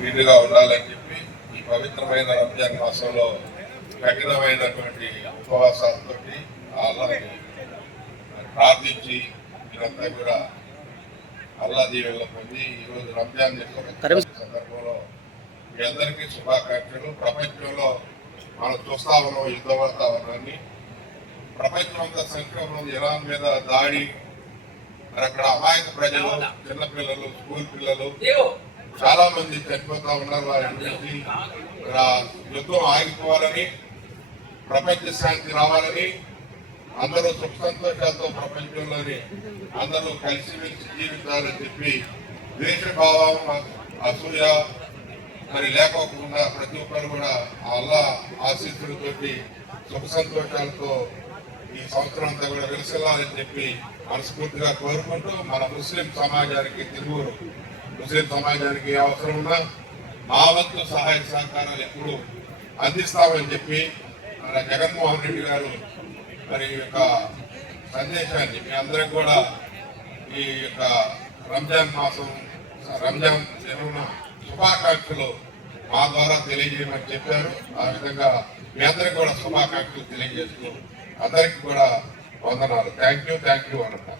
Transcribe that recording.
వీలుగా ఉండాలని చెప్పి ఈ పవిత్రమైన రంజాన్ మాసంలో కఠినమైనటువంటి ఉపవాసాలతో అల్లాహ్ని ప్రార్థించి మీరంతా కూడా అల్లాహ్ దీవెనలు పొంది ఈరోజు రంజాన్ సందర్భంలో మీ అందరికీ శుభాకాంక్షలు. ప్రపంచంలో మనం చూస్తా ఉన్నాం యుద్ధ వాతావరణాన్ని. ప్రపంచం అంతా సంక్షోభం, ఇరాన్ మీద దాడి, అక్కడ అమాయక ప్రజలు, చిన్నపిల్లలు, స్కూల్ పిల్లలు చాలా మంది చనిపోతా ఉన్నారు. వారి గురించి యుద్ధం ఆగిపోవాలని, ప్రపంచ శాంతి రావాలని, అందరూ సుఖ సంతోషాలతో ప్రపంచంలోని అందరూ కలిసిమెలిసి జీవితాలని చెప్పి ద్వేషభావం, అసూయ మరి లేకోకుండా ప్రతి ఒక్కరు కూడా అల్లాహ్ ఆశీస్సులతోటి సుఖ సంతోషాలతో ఈ సంవత్సరం అంతా కూడా వెలిసిల్లాలని చెప్పి మనస్ఫూర్తిగా కోరుకుంటూ మన ముస్లిం సమాజానికి, తెలుగు ముస్లిం సమాజానికి అవసరం ఉన్నా మా వంతు సహాయ సహకారాలు ఎప్పుడు అందిస్తామని చెప్పి మన జగన్మోహన్ రెడ్డి గారు మరి ఈ యొక్క సందేశాన్ని మీ అందరికి కూడా ఈ యొక్క రంజాన్ మాసం, రంజాన్ జన్మ శుభాకాంక్షలు మా ద్వారా తెలియజేయమని చెప్పారు. ఆ విధంగా మీ అందరికి కూడా శుభాకాంక్షలు తెలియజేస్తూ అందరికి కూడా వందనాలు. థ్యాంక్ యూ అన్నారు.